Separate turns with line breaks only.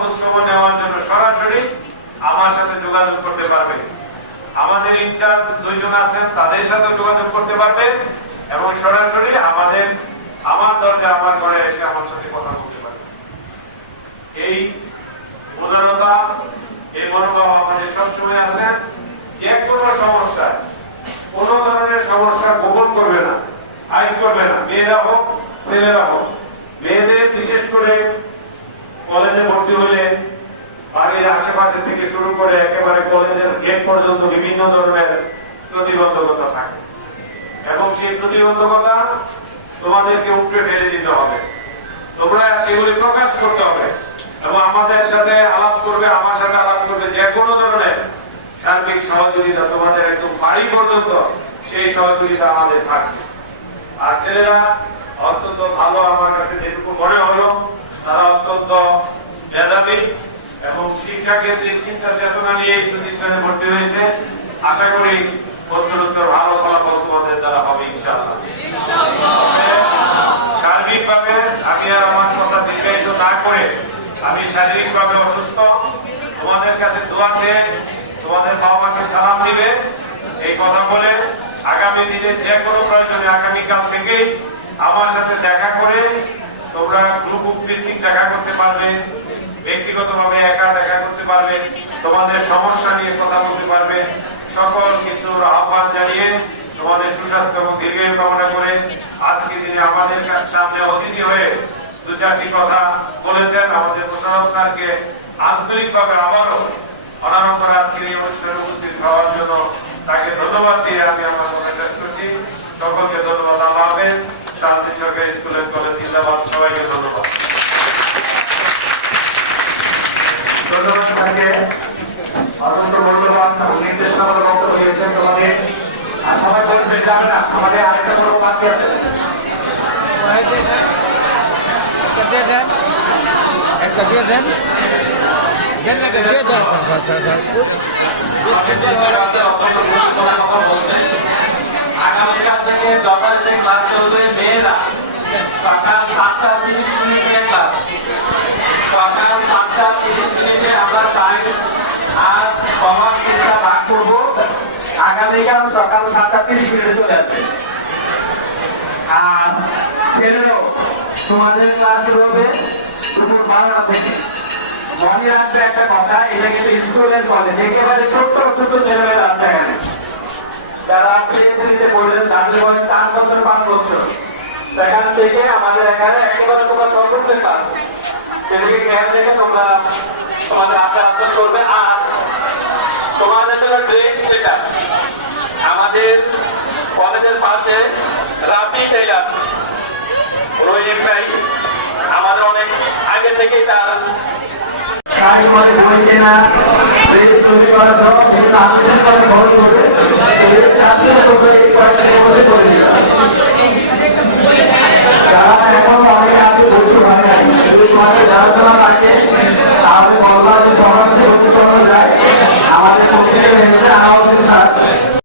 খোঁজখবর নেওয়ার জন্য সরাসরি আমার সাথে যোগাযোগ করতে পারবে। আমাদের ইনচার্জ দুইজন আছেন, তাদের সাথে যোগাযোগ করতে পারবে এবং সরাসরি আমাদের, আমার দরজা আমার ঘরে এসে আমার সাথে কথা বলতে পারবে। এই উদারতা, এই মনোভাব আমাদের সবসময় আছে। যে কোনো সমস্যা, কোন ধরনের সমস্যা গোপন করবে না, আইন করবে না। মেয়েরা হোক, ছেলেরা হোক আশেপাশে থেকে শুরু করে একেবারে কলেজের গেট পর্যন্ত বিভিন্ন ধরনের প্রতিবন্ধকতা থাকে। এবং সেই প্রতিবন্ধকতা তোমাদেরকে উপরে ফেলে দিতে হবে। তোমরা এগুলি প্রকাশ করতে হবে এবং আমাদের সাথে আলাপ করবে, আমার সাথে আলাপ করবে যে কোনো ধরনের সার্বিক সহযোগিতা তোমাদের একদম বাড়ি পর্যন্ত সেই সহযোগিতা আমাদের থাকবে। আর ছেলেরা অত্যন্ত ভালো, আমার কাছে যেটুকু মনে হলো, তারা অত্যন্ত মেধাবী। এবং শিক্ষা কেন্দ্রিক চিন্তা চেতনা নিয়ে প্রতিষ্ঠানে ভর্তি হয়েছে। আশা করি অত্যন্ত ভালো ফলাফল তোমাদের দ্বারা হবে, ইনশাআল্লাহ। সার্বিকভাবে আমি আর আমার কথা দীর্ঘায়িত না করে আমি শারীরিকভাবে অসুস্থ। তোমাদের কাছে দোয়া চেয়ে তোমাদের বাবা মাকে সালাম দিবে। এই কথা বলে আগামী দিনে যে কোনো প্রয়োজনে আগামীকাল থেকে আমার সাথে দেখা করে তোমরা গ্রুপ ভিত্তিক দেখা করতে পারবে। ব্যক্তিগতভাবে একা দেখা করতে পারবে তোমাদের সমস্যা নিয়ে কথা বলতে পারবে। সকল কিছুর আহ্বান জানিয়ে তোমাদের সুস্বাস্থ্য এবং দীর্ঘায়ু কামনা করে আজকে দিনে আমাদের সামনে অতিথি হয়ে দু চারটি কথা বলেছেন। আমাদের প্রশাসক স্যারকে আন্তরিকভাবে আবারও অনারম করে আজকের এই অনুষ্ঠানে উপস্থিত হওয়ার জন্য তাকে ধন্যবাদ দিয়ে আমি আমার কথা শেষ করছি। সকলকে ধন্যবাদ হাফেজ। শান্তি সরকারি স্কুলের কলেজ, জিন্দাবাদ। সবাইকে ধন্যবাদ
স্যারকে অত্যন্ত মূল্যবান নির্দেশনামূলক দিয়েছেন তোমাদের আর সবাই বলবে যাবে না আমাদের আরেকটা বড় বাকি আছে
দিয়ে দেন। একটা দিয়ে দেন। দেন না দিয়ে দেন। স্যার স্যার স্যার বিশৃঙ্খল হওয়ার আগে
আগামীকাল থেকে যথারীতি ক্লাস চলবে মেয়েরা। সকাল সাতটা তিরিশ মিনিটের ক্লাস। সকাল সাতটা তিরিশ মিনিটে আমরা টাইম আর সবার চিন্তা ভাগ করব আগামীকাল সকাল সাতটা তিরিশ মিনিটে চলে আসবে। আর ছেলেরাও তোমাদের ক্লাস শুরু হবে দুপুর বারোটা থেকে। মনে রাখবে একটা কথা, এটা কিন্তু স্কুলের কলেজ একেবারে ছোট্ট ছোট্ট ছেলেমেয়েরা আছে এখানে। যারা পিএইচডিতে পড়লেন তাদের বয়স চার বছর, পাঁচ বছর। সেখান থেকে আমাদের এখানে একেবারে তোমরা সর্বোচ্চ পাস সেদিকে খেয়াল রেখে তোমরা তোমাদের আস্তে আস্তে করবে আর তোমাদের জন্য গ্রেট যেটা আমাদের কলেজের পাশে রাফি টেলার রহিম ভাই আমাদের অনেক আগে থেকেই তার আমাদের